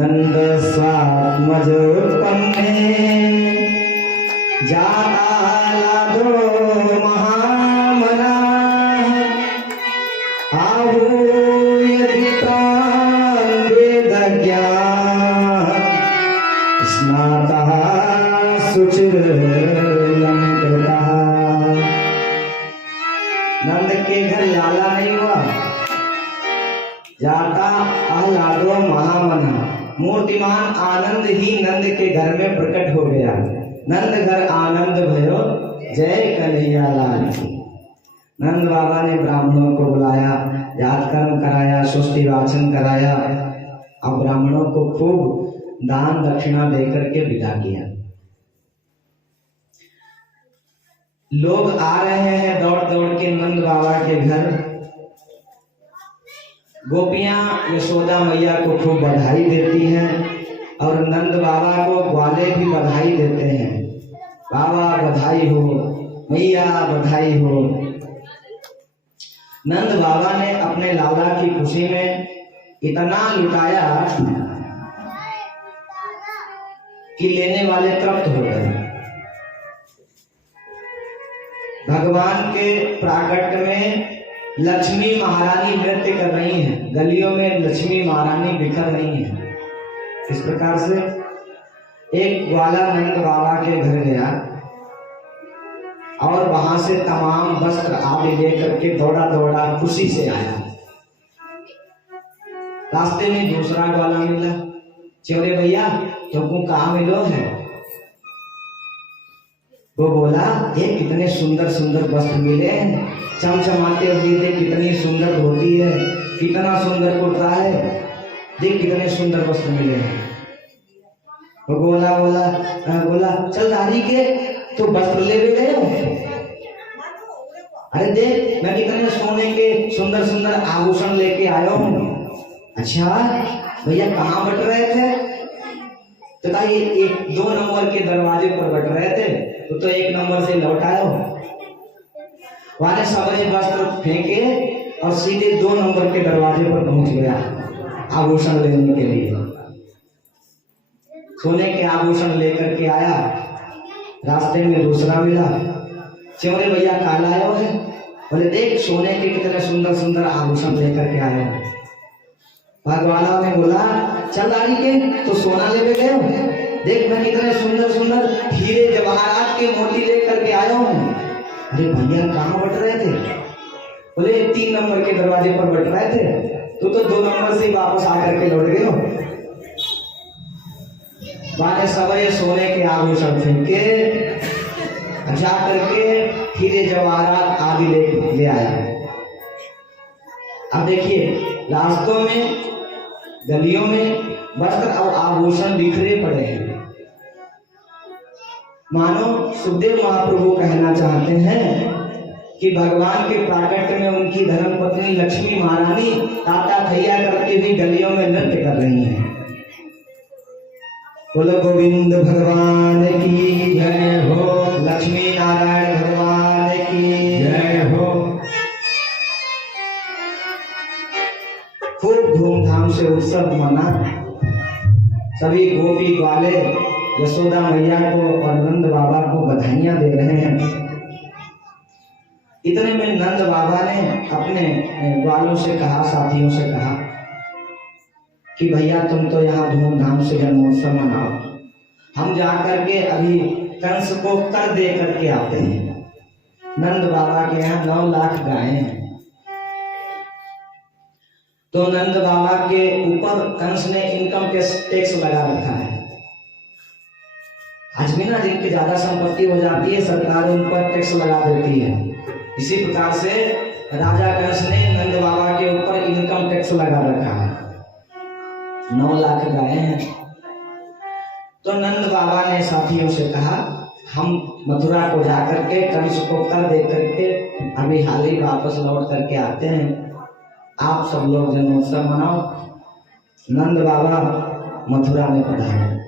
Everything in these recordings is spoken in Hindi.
नंद स्वात्मज उत्पन्ने जाता लादो महामना आहूय विद्वान् वेदज्ञा स्नातः सुचिरलंकृतः। नंद के घर लाला नहीं हुआ, जाता आह्लादो महामना, मूर्तिमान आनंद ही नंद के घर में प्रकट हो गया। नंद घर आनंद भयो, जय कन्हैया लाल की। नंद बाबा ने ब्राह्मणों को बुलाया, जातकर्म कराया, सुष्टि वाचन कराया। अब ब्राह्मणों को खूब दान दक्षिणा देकर के विदा किया। लोग आ रहे हैं दौड़ दौड़ के नंद बाबा के घर। गोपियां यशोदा मैया को खूब बधाई देती हैं और नंद बाबा को ग्वाले भी बधाई देते हैं। बाबा बधाई हो, मैया बधाई हो। नंद बाबा ने अपने लाला की खुशी में इतना लुटाया कि लेने वाले तृप्त हो गए। भगवान के प्राकट्य में लक्ष्मी महारानी नृत्य कर रही हैं, गलियों में लक्ष्मी महारानी बिखर रही हैं। इस प्रकार से एक ग्वाला नंद बाबा के घर गया और वहां से तमाम वस्त्र आदि लेकर के दौड़ा दौड़ा खुशी से आया। रास्ते में दूसरा ग्वाला मिला, चौरे भैया तुमको कहाँ मिलो है? वो बोला, ये कितने सुंदर सुंदर वस्त्र मिले हैं, चमचमाते हुए देख कितनी सुंदर धोती है, कितना सुंदर कुर्ता है, देख कितने सुंदर वस्त्र मिले हैं। वो बोला चल दारी के तो वस्त्र ले भी गए हो? अरे देख मैं कितने सोने के सुंदर सुंदर आभूषण लेके आया हूँ। अच्छा भैया कहाँ बट रहे थे? तो कहा ये 1-2 नंबर के दरवाजे पर बट रहे थे, तो 1 नंबर से लौट आयो। वाले सबरे वस्त्र फेंके और सीधे 2 नंबर के दरवाजे पर पहुंच गया आभूषण लेने के लिए। सोने के आभूषण लेकर के आया। रास्ते में दूसरा मिला, चौरे भैया काला आयो है? बोले देख सोने के कितने सुंदर सुंदर आभूषण लेकर के आए हैं। भगवाना ने बोला चल दाढ़ी के तो सोना ले गए हो, देख मैं कितने सुंदर सुंदर हीरे जवाहरात के मोती लेकर के आया हूँ। अरे भैया कहाँ बट रहे थे? बोले 3 नंबर के दरवाजे पर बट रहे थे, तो 2 नंबर से वापस आकर के लौट गए हो। वाले सवरे सोने के आभूषण फेंके, जा करके हीरे जवाहरात आदि ले आया। अब देखिए रास्तों में गलियों में वस्त्र और आभूषण बिखरे पड़े हैं। मानो सुखदेव महाप्रभु कहना चाहते हैं कि भगवान के प्राकट्य में उनकी धर्मपत्नी लक्ष्मी महारानी ताता थैया करके भी गलियों में नृत्य कर रही हैं। बोलो गोविंद भगवान की जय हो, लक्ष्मी नारायण भगवान की जय हो। खूब धूमधाम से उत्सव मना। सभी गोपी ग्वाले यशोदा मैया को और नंद बाबा को बधाइयां दे रहे हैं। इतने में नंद बाबा ने अपने ग्वालों से कहा, साथियों से कहा कि भैया तुम तो यहाँ धूमधाम से जन्मोत्सव मनाओ, हम जाकर के अभी कंस को कर दे करके आते हैं। नंद बाबा के यहाँ 9 लाख गायें हैं। तो नंद बाबा के ऊपर कंस ने इनकम टैक्स लगा रखा है। आज भी ना जिनकी ज्यादा संपत्ति हो जाती है सरकार उन पर टैक्स लगा देती है। इसी प्रकार से राजा कंस ने नंद बाबा के ऊपर इनकम टैक्स लगा रखा है। 9 लाख गायें हैं। तो नंद बाबा ने साथियों से कहा हम मथुरा को जाकर के कंस को कर दे करके अभी हाल ही वापस लौट करके आते हैं, आप सब लोग जन्मोत्सव मनाओ। नंद बाबा मथुरा में पधारे।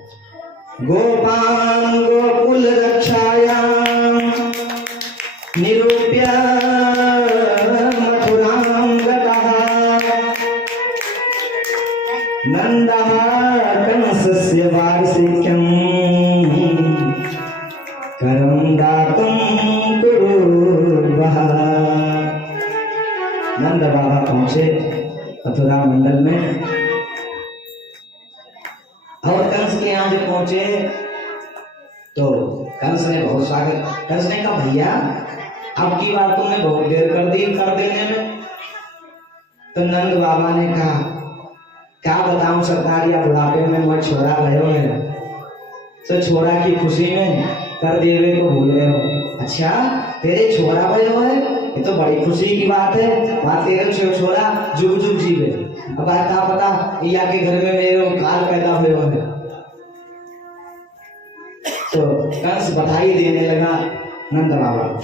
गोपान गोकुल रक्षाया निरूप्य मथुरां गतः नंदः करम दातम कुरुर्वः। नंद बाबा पहुंचे मथुरा मंडल में और कंस के यहाँ जब पहुंचे तो कंस ने बहुत स्वागत। कंस ने कहा भैया अब की बार तुमने बहुत देर कर दी कर देने में। तो नंद बाबा ने कहा क्या बताऊं सरकार, या बुढ़ापे में मैं छोरा भयो है, तो छोरा की खुशी में कर देवे को भूल गए हो। अच्छा तेरे छोरा भयो है, ये तो बड़ी खुशी की बात है। वहां तेरे छोरा जुग जुग जीवे। अब क्या पता या के घर में मेरे काल पैदा भयो है। तो कंस बधाई देने लगा नंद बाबा को।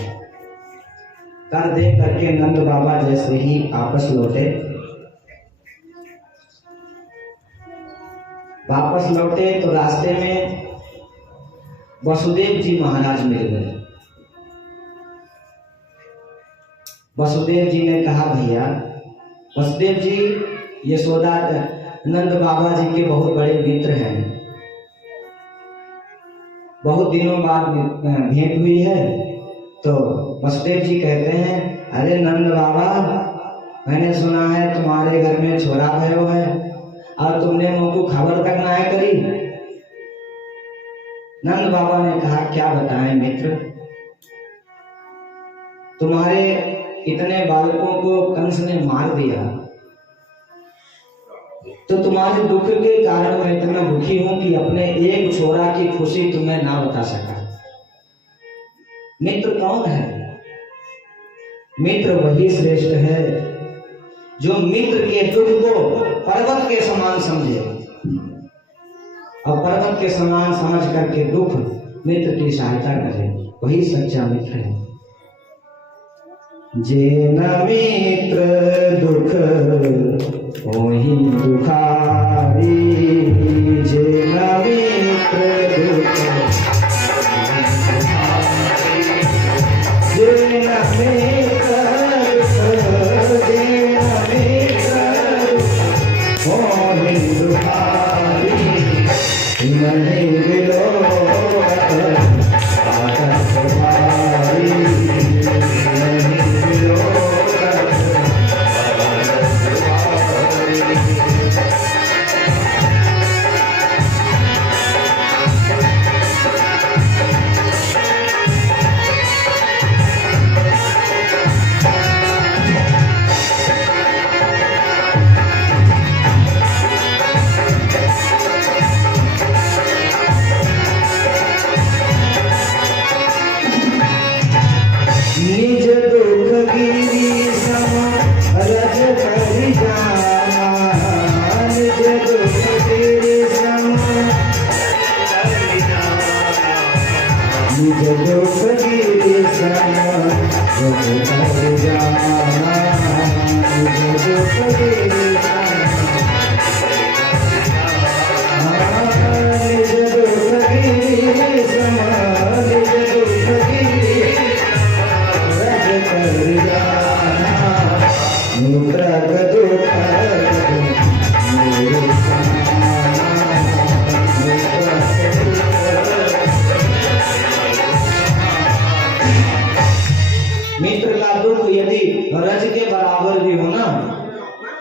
कर देख करके नंद बाबा जैसे ही वापस लौटे तो रास्ते में वसुदेव जी महाराज मिल गए। वसुदेव जी ने कहा भैया, वसुदेव जी यशोदा नंद बाबा जी के बहुत बड़े मित्र हैं, बहुत दिनों बाद भेंट हुई है। तो वसुदेव जी कहते हैं अरे नंद बाबा, मैंने सुना है तुम्हारे घर में छोरा भयो है और तुमने मुझको खबर तक ना करी। नंद बाबा ने कहा क्या बताएं मित्र, तुम्हारे इतने बालकों को कंस ने मार दिया, तो तुम्हारे दुख के कारण मैं इतना दुखी हूं कि अपने एक छोरा की खुशी तुम्हें ना बता सका। मित्र कौन है? मित्र वही श्रेष्ठ है जो मित्र के दुख को पर्वत के समान समझे और पर्वत के समान समझ करके दुख मित्र की सहायता करे, वही सच्चा मित्र है। जे न मित्र दुख वही दुखारी, जे न मित्र दुख जे न मित्र दुख, जे न मित्र वही दुखारी। नहीं मिलो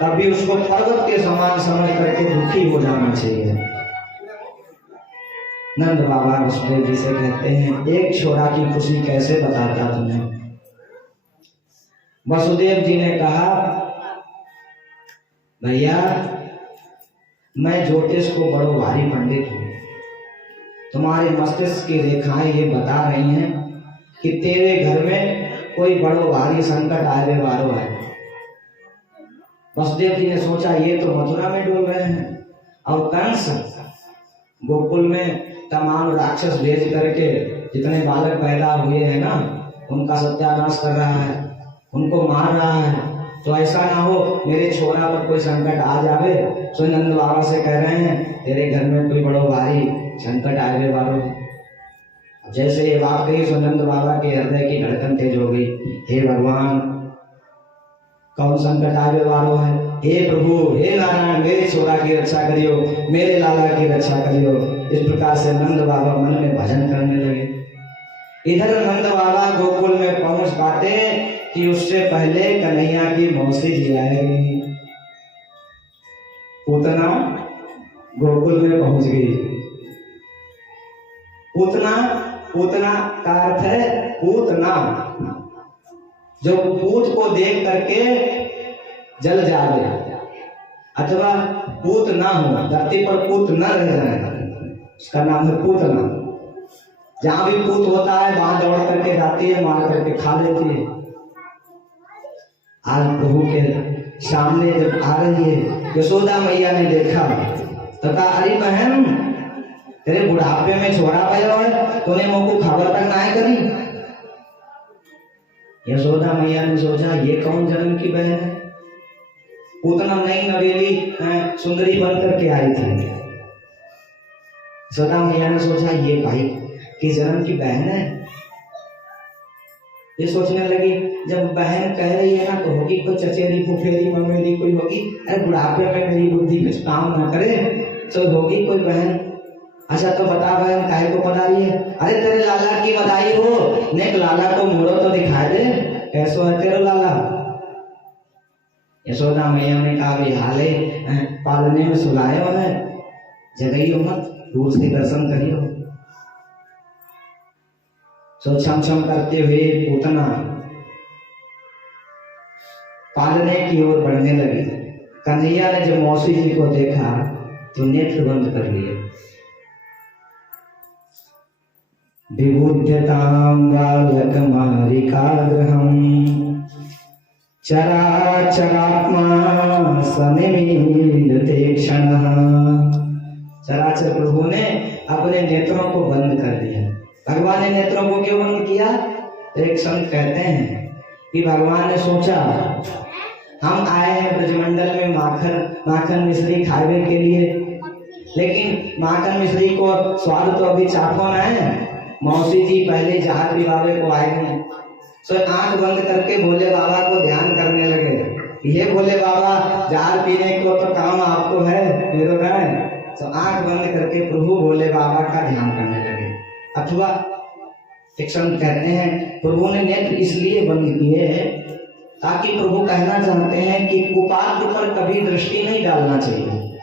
तभी उसको पर्वत के समान समझ करके दुखी हो जाना चाहिए। नंद बाबा वसुदेव जी से कहते हैं एक छोरा की खुशी कैसे बताता तुम्हें। वसुदेव जी ने कहा भैया मैं ज्योतिष को बड़ो भारी पंडित हूं, तुम्हारे मस्तिष्क की रेखाएं ये बता रही हैं कि तेरे घर में कोई बड़ो भारी संकट आने वाला है। वसुदेव जी ने सोचा ये तो मथुरा में डूब रहे हैं और कंस गोकुल में तमाम राक्षस भेज करके जितने बालक पैदा हुए हैं ना उनका सत्यानाश कर रहा है, उनको मार रहा है। तो ऐसा ना हो मेरे छोरा पर कोई संकट आ जावे। तो नंद बाबा से कह रहे हैं तेरे घर में कोई बड़ो भारी संकट आए वालों। जैसे ये बात कही तो नंद बाबा के हृदय की धड़कन तेज हो गई। हे भगवान कौन संकट आवे वालो है? हे प्रभु, हे नारायण, मेरे छोरा की रक्षा करियो, मेरे लाला की रक्षा करियो। इस प्रकार से नंद बाबा मन में भजन करने लगे। इधर नंद बाबा गोकुल में पहुंच पाते कि उससे पहले कन्हैया की मौसी जी आएगी। पूतना गोकुल में पहुंच गई। पूतना, पूतना का अर्थ है पूतना, जो पूत को देख करके जल जाए, अथवा पूत ना हो, धरती पर पूत न रह जाए, उसका नाम है पूतना। जहां भी पूत होता है वहां दौड़ करके जाती है, मार करके खा लेती है। आज प्रभु के सामने जब आ रही है, यशोदा मैया ने देखा तो कहा, अरे बहन, तेरे बुढ़ापे में छोड़ा पाया है, तूने मुझको खबर तक ना करी। यशोदा मैया ने सोचा, ये कौन जन्म की बहन है? पूतना नई नवेली सुंदरी बन करके आई थी। यशोदा मैया ने सोचा, ये भाई किस जन्म की बहन है? ये सोचने लगी, जब बहन कह रही है ना, तो होगी कोई चचेरी फुफेरी ममेरी कोई होगी। अरे बुढ़ापे में मेरी बुद्धि कुछ काम ना करे तो होगी कोई बहन। अच्छा तो बता बहन, काहे को पढ़ा रही है? अरे तेरे लाला की बधाई हो, नेक लाला को मोड़ो तो दिखाई दे, कैसो है तेरा लाला? यशोदा मैया ने कहा, भी हाले पालने में सुलायो है, जगइयो मत, दूर से दर्शन करियो। सो छम छम करते हुए पूतना पालने की ओर बढ़ने लगी। कन्हैया ने जब मौसी जी को देखा तो नेत्र बंद कर लिए। विबुध्यतां बालकमारिकाग्रहं चराचरात्मा सनिमीलते क्षणः। चराचर प्रभु ने अपने नेत्रों को बंद कर दिया। भगवान ने नेत्रों को क्यों बंद किया? एक संत कहते हैं कि भगवान ने सोचा, हम आए हैं ब्रजमंडल में माखन मिश्री खाने के लिए, लेकिन माखन मिश्री को स्वाद तो अभी चाखो ना है। मौसी जी पहले जहाज पिलावे को आए हैं, तो आंख बंद करके भोले बाबा को ध्यान करने लगे। ये भोले बाबा, जहाज पीने को तो काम आपको है, मेरे है। तो आंख बंद करके प्रभु भोले बाबा का ध्यान करने लगे। अथवा एक संत कहते हैं, प्रभु ने नेत्र इसलिए बंद किए ताकि प्रभु कहना चाहते हैं कि कुपात्र पर कभी दृष्टि नहीं डालना चाहिए,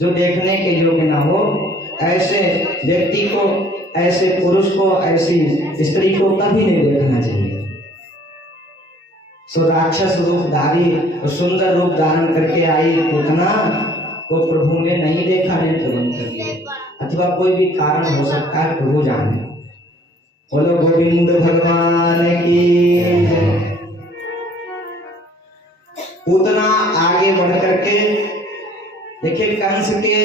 जो देखने के योग्य ना हो। ऐसे व्यक्ति को, ऐसे पुरुष को, ऐसी स्त्री को कभी नहीं देखना चाहिए। सो राक्षस रूपधारी और सुंदर रूप धारण करके आई पूतना को प्रभु ने नहीं देखा, नेत्र बंद कर दिया। अथवा कोई भी कारण हो सकता है, प्रभु जाने। बोलो गोविंद भगवान की। पूतना आगे बढ़ करके, देखिए कंस के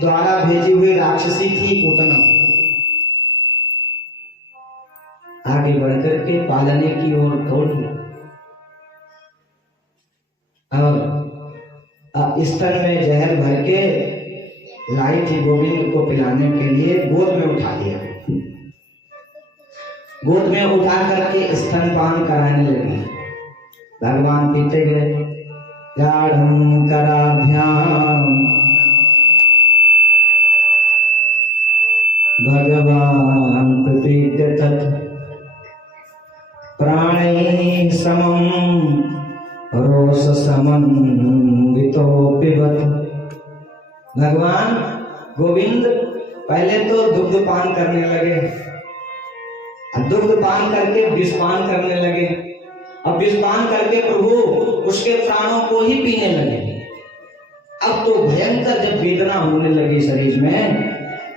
द्वारा भेजी हुई राक्षसी थी पूतना। आगे बढ़ करके पालने की ओर दौड़ी और स्तन में जहर भर के लाई थी गोविंद को पिलाने के लिए। गोद में उठा लिया, गोद में उठा करके स्तनपान कराने लगी। भगवान पीते गए। गाढ़ं कराभ्याम भगवान प्रतीत तत् प्राणैः समं रोष समन्वितो पिबत। भगवान गोविंद पहले तो दुग्ध पान करने लगे, दुग्ध पान करके विषपान करने लगे, अब विषपान करके प्रभु उसके प्राणों को ही पीने लगे। अब तो भयंकर जब वेदना होने लगी शरीर में,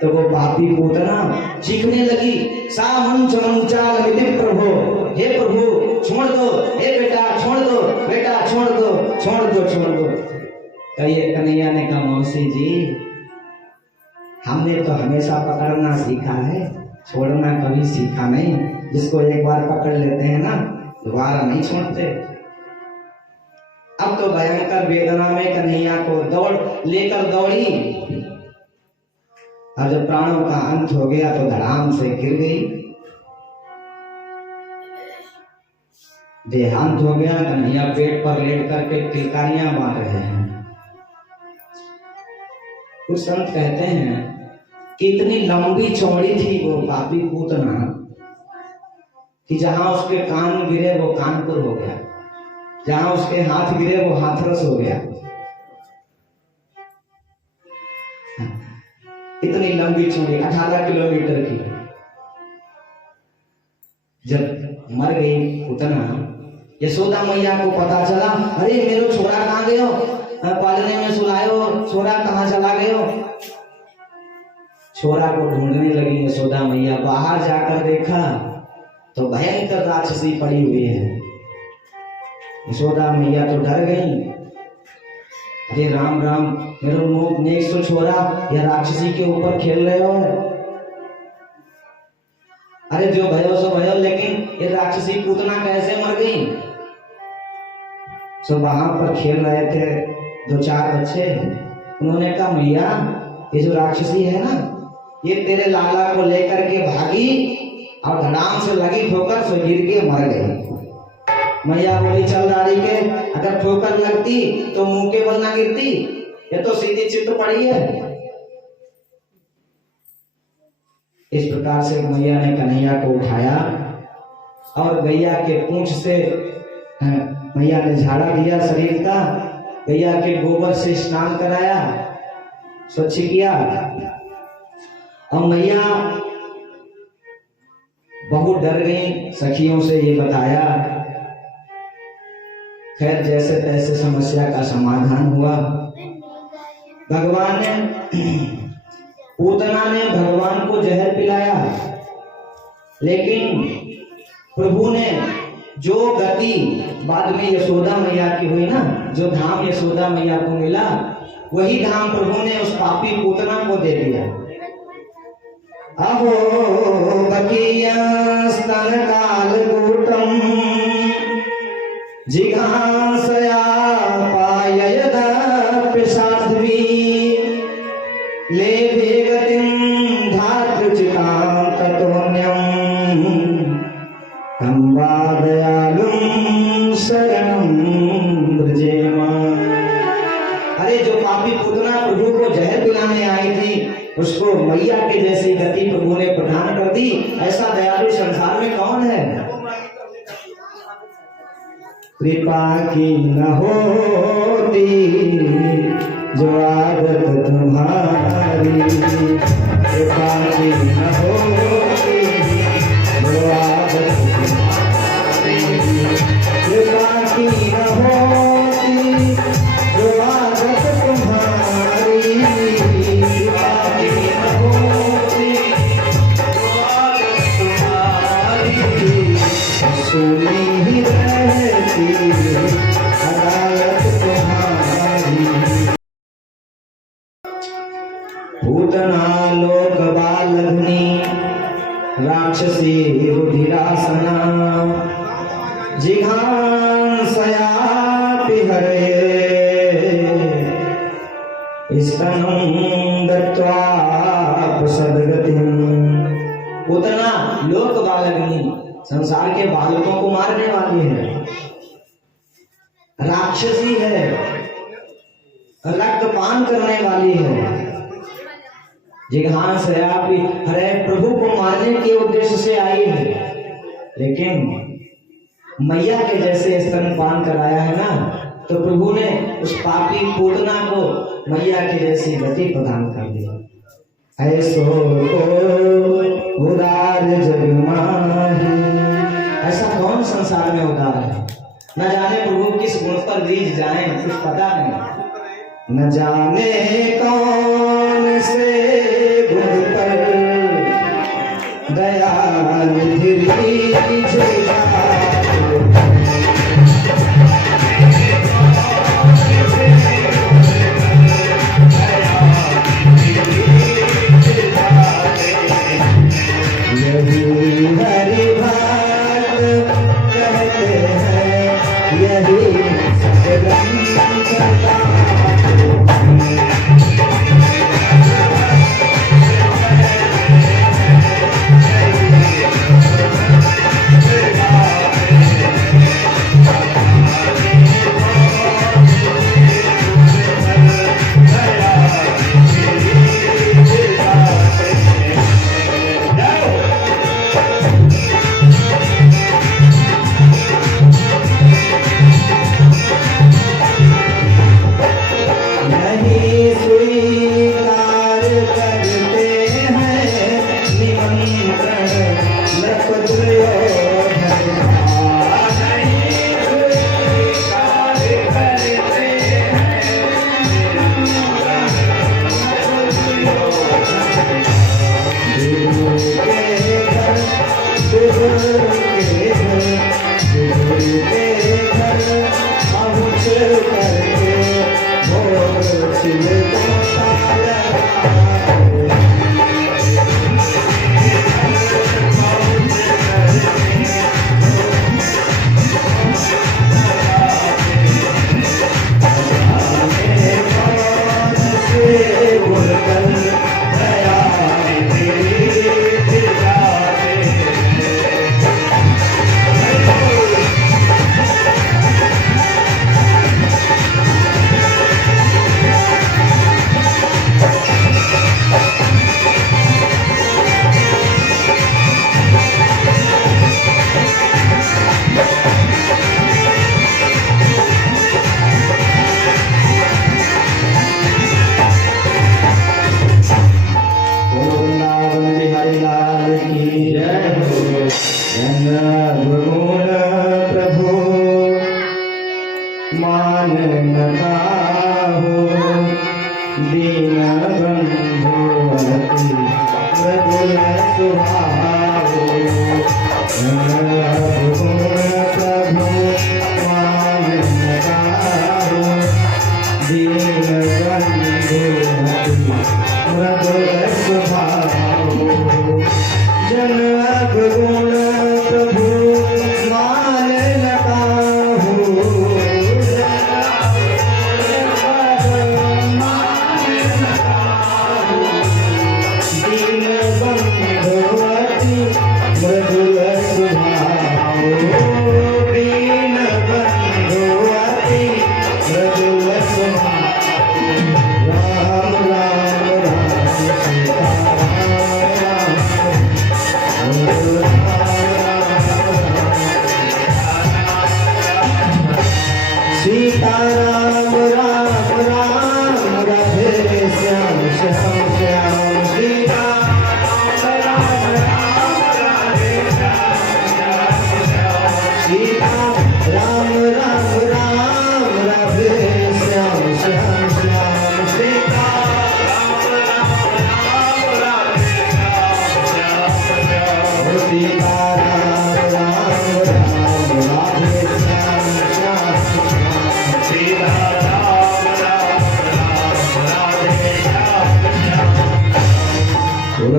तो वो पापी पूतना चीखने लगी, सामंच मंचाल विधि प्रभु, हे प्रभु छोड़ दो, हे बेटा छोड़ दो, बेटा छोड़ दो, छोड़ दो, छोड़ दो। कन्हैया ने कहा, मौसी जी हमने तो हमेशा पकड़ना सीखा है, छोड़ना कभी सीखा नहीं। जिसको एक बार पकड़ लेते हैं ना, दोबारा नहीं छोड़ते। अब तो भयंकर वेदना में कन्हैया को लेकर दौड़ी, और जब प्राणों का अंत हो गया तो धड़ाम से गिर गई, देहांत हो गया। कन्हैया पेट पर लेट करके किलकारियां बांट रहे हैं। कुछ संत कहते हैं कि इतनी लंबी चौड़ी थी वो पापी पूतना कि जहां उसके कान गिरे वो कानपुर हो गया, जहां उसके हाथ गिरे वो हाथरस हो गया। इतनी लंबी चौड़ी 18 किलोमीटर की। जब मर गई पूतना, यशोदा मैया को पता चला, अरे मेरो छोरा कहाँ गयो, पालने में सुलायो, छोरा कहाँ चला गयो। छोरा को ढूंढने लगी यशोदा मैया, बाहर जाकर देखा तो भयंकर राक्षसी पड़ी हुई है। यशोदा मैया तो डर गई, अरे राम राम, मेरे मुंह नेक सो छोरा, या राक्षसी के ऊपर खेल रहे हो। अरे जो भयो सो भयो, लेकिन ये राक्षसी पूतना कैसे मर गई। सो वहां पर खेल रहे थे 2-4 बच्चे, उन्होंने कहा मैया ये जो राक्षसी है ना, ये तेरे लाला को लेकर के भागी और धड़ाम से लगी ठोकर, सो गिर के मर गई। मैया बोली चल दाढ़ी के, अगर ठोकर लगती तो मुंह के बल ना गिरती, ये तो सीधी चित्त पड़ी है। इस प्रकार से मैया ने कन्हैया को उठाया और गैया के पूंछ से मैया ने झाड़ा दिया शरीर का, गैया के गोबर से स्नान कराया, स्वच्छ किया। और मैया बहुत डर गई, सखियों से ये बताया। खैर जैसे तैसे समस्या का समाधान हुआ। भगवान ने, पूतना ने भगवान को जहर पिलाया, लेकिन प्रभु ने जो गति बाद में यशोदा मैया की हुई ना, जो धाम यशोदा मैया को मिला, वही धाम प्रभु ने उस पापी पूतना को दे दिया। अहो बकिया स्तन कालकूटम जिघांसया पाययद पिशाध्वी लेभे गतिं धातृचितां ततोन्यं कंबादयालुं शरणं ब्रजेम। अरे जो पापी पूतना प्रभु को जहर पिलाने आई थी, उसको मैया के जैसी गति प्रभु ने प्रदान कर दी। ऐसा दयालु संसार में कौन है। कृपा की न होती जो आदत तुम्हारी, कृपा की न होती जो आदत तुम्हारी, कृपा की न होती जो आदत तुम्हारी, कृपा की न होती जो आदत तुम्हारी, सुनी ही रहती अदालत तुम्हारी। पूतना लोक बालग्नि राक्षसी रुधिरासना जिघांसया पिहरे स्तनं दत्त्वा प्रसदगतिं। पूतना लोक बालग्नि, संसार के बालकों को मारने वाली है, राक्षसी है, रक्तपान करने वाली है। जिघांसया पिहरे, प्रभु को मारने के उद्देश्य से आई है, लेकिन मैया के जैसे स्तनपान कराया है ना, तो प्रभु ने उस पापी पूतना को मैया के जैसी गति प्रदान कर दी। ऐसो उदार जग माही, ऐसा कौन संसार में उदार है। न जाने प्रभु किस गुण पर रीझ जाए, कुछ पता नहीं। न जाने कौन से गुण पर दयाल रीझ जाए।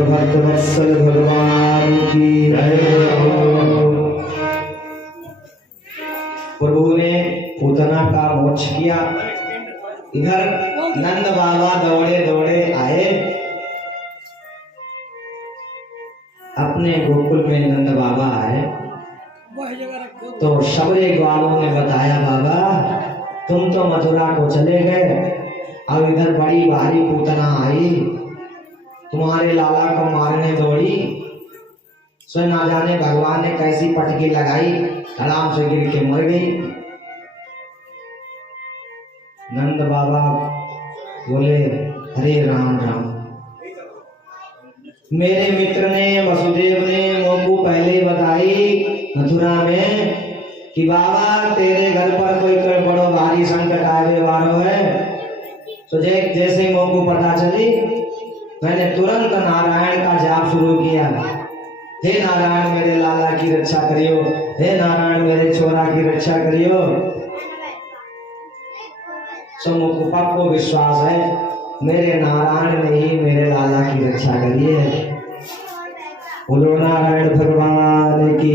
भक्तवत्सल भगवान की प्रभु ने पूतना का मोक्ष किया। इधर नंद बाबा दौड़े दौड़े आए। अपने गोकुल में नंद बाबा आए तो सबरे ग्वालों ने बताया, बाबा तुम तो मथुरा को चले गए, अब इधर बड़ी भारी पूतना आई, तुम्हारे लाला को मारने दौड़ी, सो ना जाने भगवान ने कैसी पटकी लगाई, धड़ाम से गिर के मर गई। नंद बाबा बोले, हरे राम राम। मेरे मित्र ने वसुदेव ने मोको पहले बताई मथुरा में कि बाबा तेरे घर पर कोई बड़ो भारी संकट आवे वालो है। तो जैसे मोको पता चली मैंने तुरंत नारायण का जाप शुरू किया। हे नारायण मेरे लाला की रक्षा करियो, हे नारायण मेरे छोरा की रक्षा करियो। सो मुझको पक्को विश्वास है मेरे नारायण ने ही मेरे लाला की रक्षा करी है। बोलो नारायण भगवान की